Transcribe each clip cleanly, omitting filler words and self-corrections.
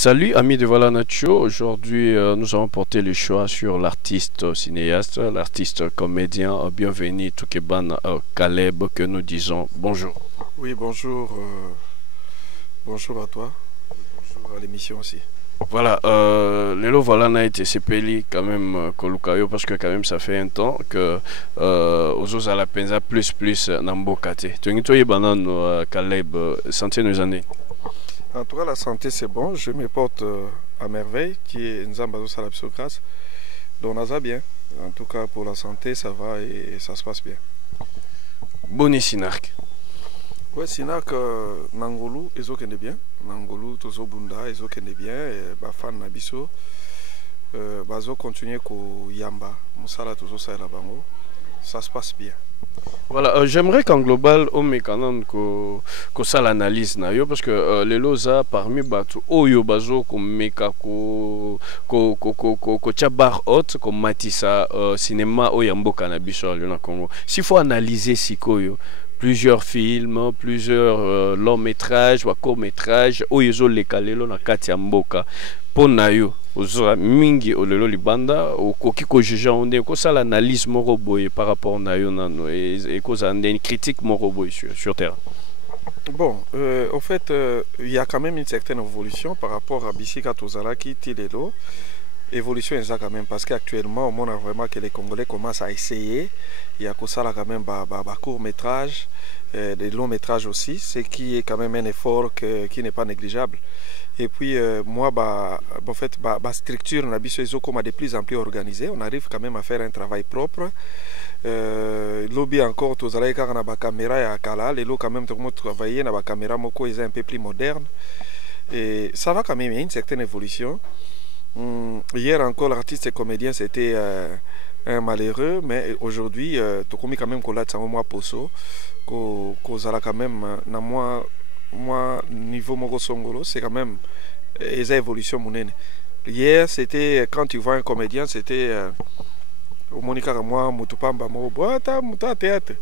Salut amis de Voilà Nacho, aujourd'hui nous avons porté le choix sur l'artiste cinéaste, l'artiste comédien, bienvenue Toukeban Caleb que nous disons bonjour. Oui, bonjour, bonjour à toi, bonjour à l'émission aussi. Voilà, Lelo Voilà n'a été sepeli quand même Kolukayo parce que quand même ça fait un temps que aux à la penza plus Nambokate. Tu es banan Caleb, santé nos années. En tout cas, la santé c'est bon, je me porte à merveille, qui est Nzambazo Salabsokras, donc on a bien. En tout cas, pour la santé, ça va et ça se passe bien. Boni Sinark. Ouais, Sinak, Nangolu, ils ont bien. Nangolu, Tozo Bunda, ils ont bien. Et Bafan Nabiso, Bazo continue ko Yamba, Moussala Tozo Saïla Bango. Ça se passe bien. Voilà, j'aimerais qu'en global, on me canon que ça l'analyse na yo parce que les loza parmi batu oyo bazo ko meka ko chabar hot ko matisa cinéma oyambo cannabis na Congo. S'il faut analyser sikoyo plusieurs films, plusieurs longs métrages ou courts métrages oyo zo lekalelo na kati ya mboka pona yo ozora mingi olelo libanda okoki ko juger onde ko ça l'analyse moko boye par rapport na yo nano et cause une critique moko boye sur terre. Bon, au fait, il y a quand même une certaine évolution par rapport à Bissika Tozalaki, Tilelo. Évolution est ça quand même, parce qu'actuellement, on a vraiment que les Congolais commencent à essayer. Il y a ça là quand même, court métrage, des longs métrages aussi, ce qui est quand même un effort qui n'est pas négligeable. Et puis, moi, en fait, structure, on a de plus en plus organisée. On arrive quand même à faire un travail propre. Lobby encore, tous les cas, on a caméra à Kala. Les lots quand même, tout le monde travaille, on a caméra moko, ils sont un peu plus moderne. Et ça va quand même, il y a une certaine évolution. Hier encore, l'artiste et comédien, c'était un malheureux, mais aujourd'hui, tu as quand même qu'on l'a de moi poso, qu'on a quand même, moi niveau Moko Songolo, c'est quand même une évolution monnaie. Hier, c'était quand tu vois un comédien, c'était Monica moi, Moutupamba, Moboata, Mouta théâtre.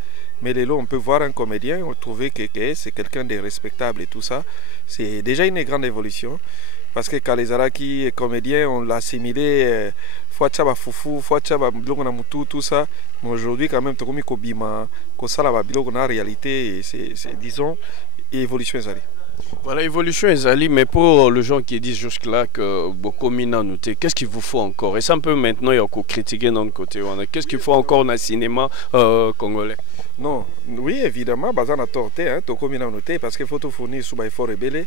Mais les lots, on peut voir un comédien, on trouve que c'est quelqu'un de respectable et tout ça. C'est déjà une grande évolution. Parce que quand les Araki comédiens, on l'a assimilé, Fouachaba Foufou, Fouachaba Bilogona Moutou, tout ça. Mais aujourd'hui, quand même, Tokomi Kobima, Kosala Bilogona, réalité, c'est, disons, évolution Zali. Voilà, évolution Ezali, mais pour les gens qui disent jusque-là que beaucoup mina noté, qu'est-ce qu'il vous faut encore? Et ça, un peu maintenant, il y a encore critiquer notre côté. Qu'est-ce qu'il faut encore dans le cinéma congolais? Non, oui, évidemment, Bazan a torté, hein, Toko mina noté, parce qu'il faut tout fournir sous il faut rebeller.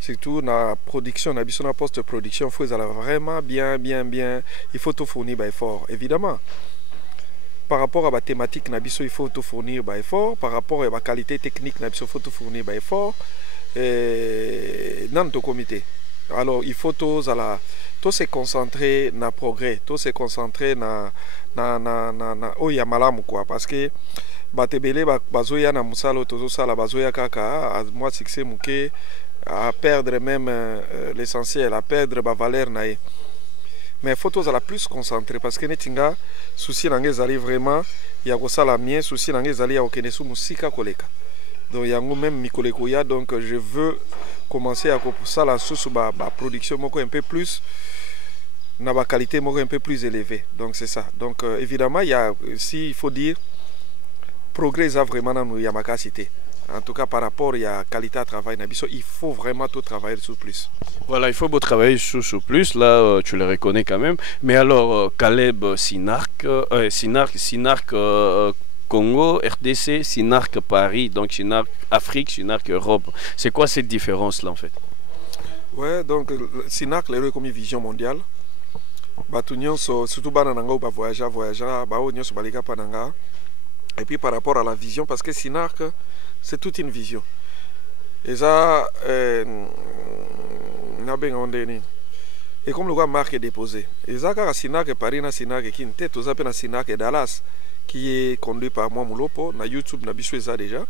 Surtout dans la production, dans la post-production, il faut vraiment bien, il faut tout fournir fort, évidemment. Par rapport à la thématique, il faut tout fournir fort. Par rapport à la qualité technique, il faut tout fournir fort. Dans notre comité. Alors il faut tous se concentrer dans le progrès, tous se concentrer dans Oyamalamu quoi, parce que batebele bazoya na musalo tozo sala bazoya kaka à moi succès muke à perdre même l'essentiel, à perdre ba valeur nae. Mais il faut tous la plus concentrer parce que netinga souci nangé zali vraiment ya ko sala mien souci nangé zali ya okenesu musika koleka. Donc il y a même Mikolekoya, donc je veux commencer à ça la sous ma production un peu plus, ma qualité un peu plus élevée. Donc c'est ça. Donc évidemment il y a, si il faut dire, progrès a vraiment dans Yamaka cité. En tout cas par rapport à la qualité à travail, il faut vraiment tout travailler sur plus. Voilà, il faut beau travailler sur plus, là tu le reconnais quand même. Mais alors Caleb Sinark, Congo, RDC, Sinark Paris, donc Sinark Afrique, Sinark Europe. C'est quoi cette différence-là en fait? Ouais, donc Sinark, les comme vision mondiale. Surtout voyager, et puis par rapport à la vision, parce que Sinark, c'est toute une vision. Et ça, et comme le gars marque est déposé. Et ça, quand Sinark Paris, Sinark qui est tout ça, Sinark Dallas, qui est conduit par moi Moulopo, na YouTube, na Bishweza déjà.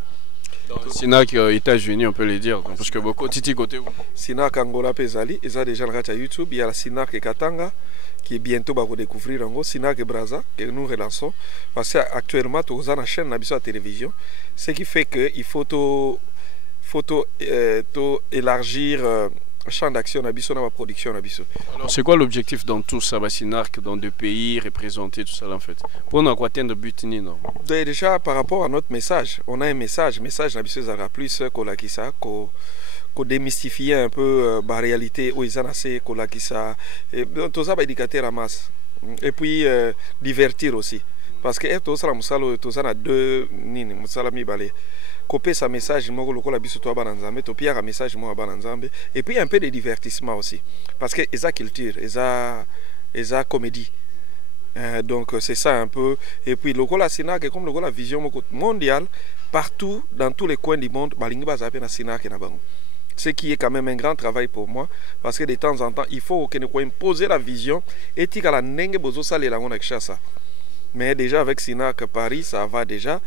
Sinak États-Unis, on peut le dire, parce que beaucoup titi côté. Sinak Angola Pesali, et ça déjà sur YouTube. Il y a la Sinak Katanga, qui est bientôt va découvrir en Sinak Braza, que nous relançons. Parce qu'actuellement, tout ça na chaîne na à télévision. Ce qui fait qu'il faut élargir champ d'action na biso na ba production na biso. Alors c'est quoi l'objectif dans tout ça, Sinark, dans deux pays, représenter tout ça là, en fait? Pour nous atteindre le but non? Déjà par rapport à notre message, on a un message na biso zara plus kolakisa ko démystifier un peu la réalité où ils en assez kolakisa et tout ça ba éducateur à masse et puis divertir aussi parce que tout ça la musalo tout ça na deux nini musala mi balé copier sa message moko lokola biso to bananzambe to pia message mo bananzambe et puis un peu de divertissement aussi parce que eza culture eza comédie donc c'est ça un peu et puis lokola Sinark comme lokola vision mondiale partout dans tous les coins du monde balingi bazape na Sinark na bango. Ce qui est quand même un grand travail pour moi parce que de temps en temps il faut que nous imposer la vision éthique à la nenge bozo sale la ngona kishasa. Mais déjà avec Sinark Paris ça va déjà.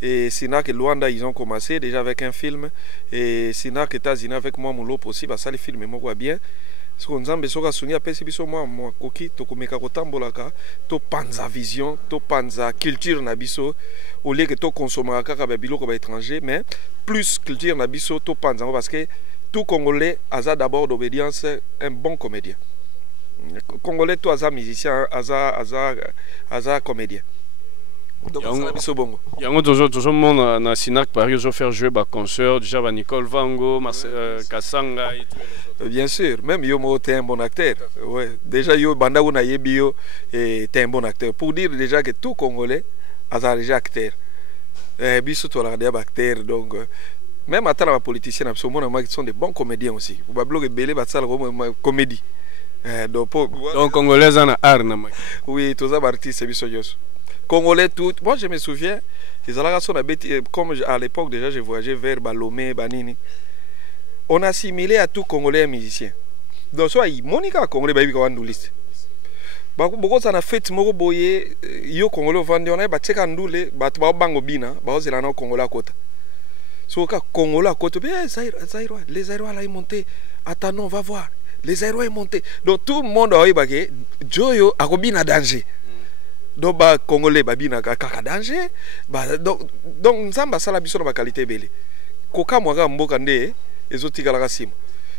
Et Sinark Luanda ils ont commencé déjà avec un film et Sinark États-Unis avec moi Moulo possible ça les films moi bien parce que nzambe soka sunia pesi biso moi koki to komeka kotambolaka to panza vision to panza culture na biso au lieu que to consommer kaka ba biloko ba étranger mais plus culture na biso to panza parce que tout Congolais a d'abord d'obédience un bon comédien. Congolais tout aza musicien aza comédien. Donc yango toujours monde na Sinark Paris ils ont fait jouer ba concert déjà ba Nicole Vango Kasanga et tout. Bien sûr, même yo t'es un bon acteur. Ouais, déjà yo banda una yebio et t'es un bon acteur pour dire déjà que tout Congolais a déjà acteur. Biso to la acteur donc même à la politicienne absolument qui sont des bons comédiens aussi. Ou ba bloquer belé ba sala comédie. Donc Congolais en art na. Oui, tous les artistes biso yoso. Congolais tout. Moi je me souviens, comme à l'époque déjà j'ai voyagé vers Balomé, Banini. On a assimilé à tout Congolais un musicien. Donc soit Monica Congolais baby ko wandu liste. Beaucoup ça na fait moko boye yo Congolais vandi on a ba cheka ndule ba to ba bango bina ba ozela na Congolais kota. So ka Congolais kota Zaïrois les Zaïrois là ils monté. Attends on va voir. Les Zaïrois ils monté. Donc tout le monde a eu baké Joyo akobina danger. Donc ba Congolais babina kaka danger donc nzamba sala biso na qualité belé koka mwaka mboka nde ezotika la kasima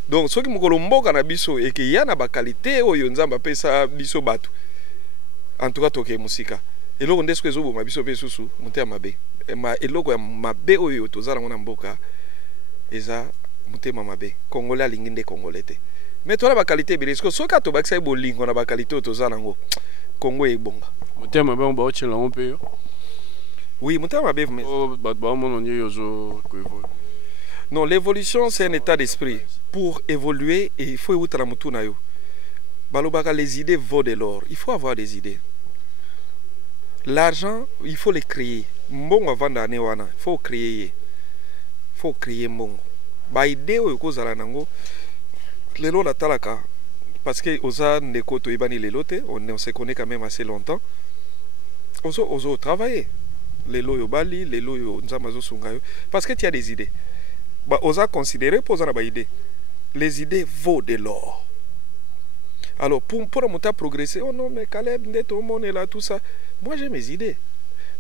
donc soki mokolo mboka na biso et que yana ba qualité oyo nzamba pesa biso batu en tout cas toke musika eloko ndesko ezobo mabiso pe susu muté mabe eloko ya mabe oyo tozala ngona mboka eza muté mabe Congolais alingi nde Congolais te mais toi la ba qualité belé soki to bakisa bolingo na ba qualité tozala ngo Congo e bonga. Oui, non, l'évolution c'est un état d'esprit. Pour évoluer, il faut les idées vaut de l'or. Il faut avoir des idées. L'argent, il faut les créer. Bon avant d'année il faut créer. Il faut créer bon. Ba idée o kozala nango. Lelo la talaka. Parce que osa ndeko to ibani lelote, on se connaît quand même assez longtemps. Oso travailler. Lelo yo bali, lelo yo nzamazo sungayo. Parce que tu as des idées. Bah osa considérer poser la idée. Les idées vaut de l'or. Alors pour monter à progresser, oh non mais Caleb, tout le monde est là tout ça. Moi j'ai mes idées.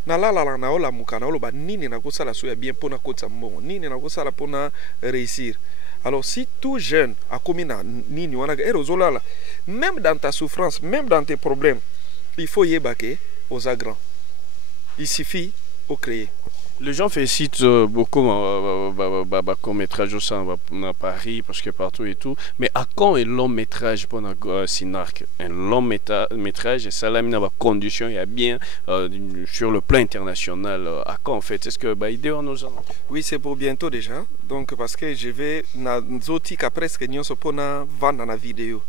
Na la na ola mukana olo ba nini na kosala so ya bien pona kotsa mbongo. Nini na kosala pona réussir. Alors si tout jeune a commis nini wana erozolala même dans ta souffrance, même dans tes problèmes, il faut y baquer aux agrants. Il suffit de créer. Les gens félicitent beaucoup comme métrage au sein à Paris parce que partout et tout. Mais à quand un long métrage pour Sinark? Un long métrage et ça là il y a conditions, il y a bien sur le plan international. À quand en fait? Est-ce que idée on nous en... Oui, c'est pour bientôt déjà. Donc parce que je vais na zoti ka presque nyo so pona vendre la vidéo.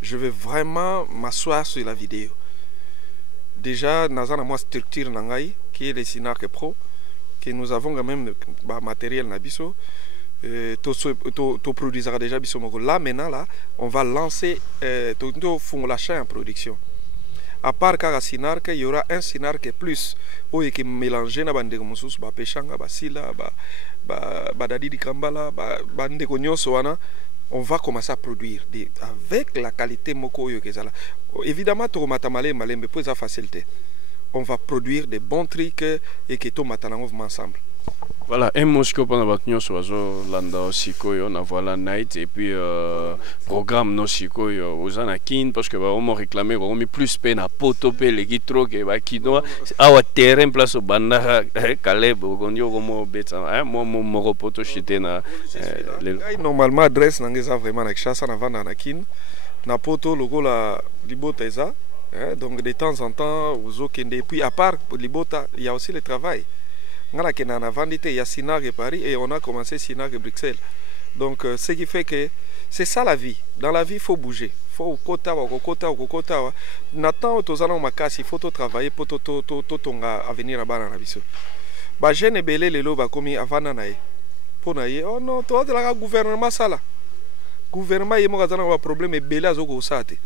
Je vais vraiment m'asseoir sur la vidéo. Déjà nazana moi structure nangai qui est le Sinark Pro. Que nous avons quand même matériel nabiso to produisera déjà biso moko là maintenant là on va lancer to la chaîne en production à part car Sinark il y aura un Sinark plus où qui mélanger na bande mususu ba pechanga ba sila ba dadi di kambala ba ndeko nyonso wana on va commencer à produire avec la qualité moko yo kezala évidemment to matamale malembe pour ça facilité. On va produire des bons trucs et que tout matin on va ensemble. Voilà, un mosquée pendant battre oiseau landa sikoyo na voilà night et puis programme no sikoyo aux anakin parce que va on réclamer on met plus peine à potopé les gitro que va kino awa terrain place au banda Caleb ogonyo como beta moi mon poto chité na normalement adresse nangeza vraiment na chassa na vanda anakin na poto logo la libota eza donc de temps en temps aux okende et puis à part libota il y a aussi le travail. Il y a Sinar et Paris et on a commencé Sinar et Bruxelles. Donc ce qui fait que c'est ça la vie. Dans la vie, il faut bouger. Il faut kota. Nathan tozana makasi, il faut travailler pour avenir là-bas dans la vie. Ba jeune belé lelo ba komi avana nae. Po nae oh non, toi de la gouvernement ça là. Gouvernement yemo kazana ba problème et belé azoko sate.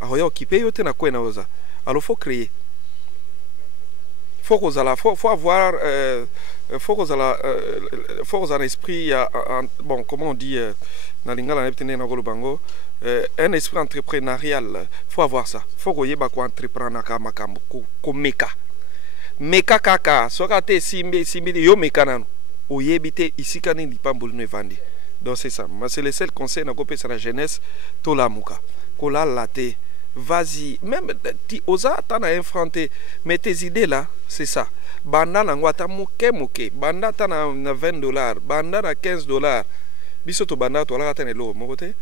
Alors yo occupé yo te na kwena oza. Alors faut créer. Faut avoir un esprit bon comment on dit un esprit entrepreneurial. Faut avoir ça. Faut que yeba ko entreprendre makambo ko meka kaka sokate simbe yo meka nanu oyebite ici kani lipambulu ne vandi. Donc c'est ça. C'est le seul conseil na ko pesa la jeunesse to la muka ko la laté. Vas-y, même osa tana infronté, mais tes idées là, c'est ça. Banda nangwata moke, banda tana na $20, banda na $15. Bisoto banda to la tane lo mokote.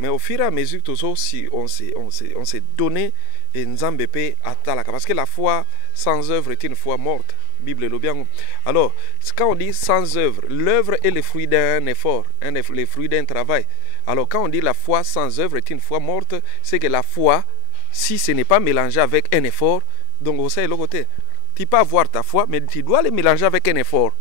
Mais au fur et à mesure que si on s'est donné et nzambepe atalaka parce que la foi sans œuvre est une foi morte. Bible le bien. Alors, quand on dit sans œuvre, l'œuvre est le fruit d'un effort, le fruit d'un travail. Alors, quand on dit la foi sans œuvre est une foi morte, c'est que la foi, si ce n'est pas mélangé avec un effort, donc on sait le côté. Tu peux avoir ta foi, mais tu dois le mélanger avec un effort.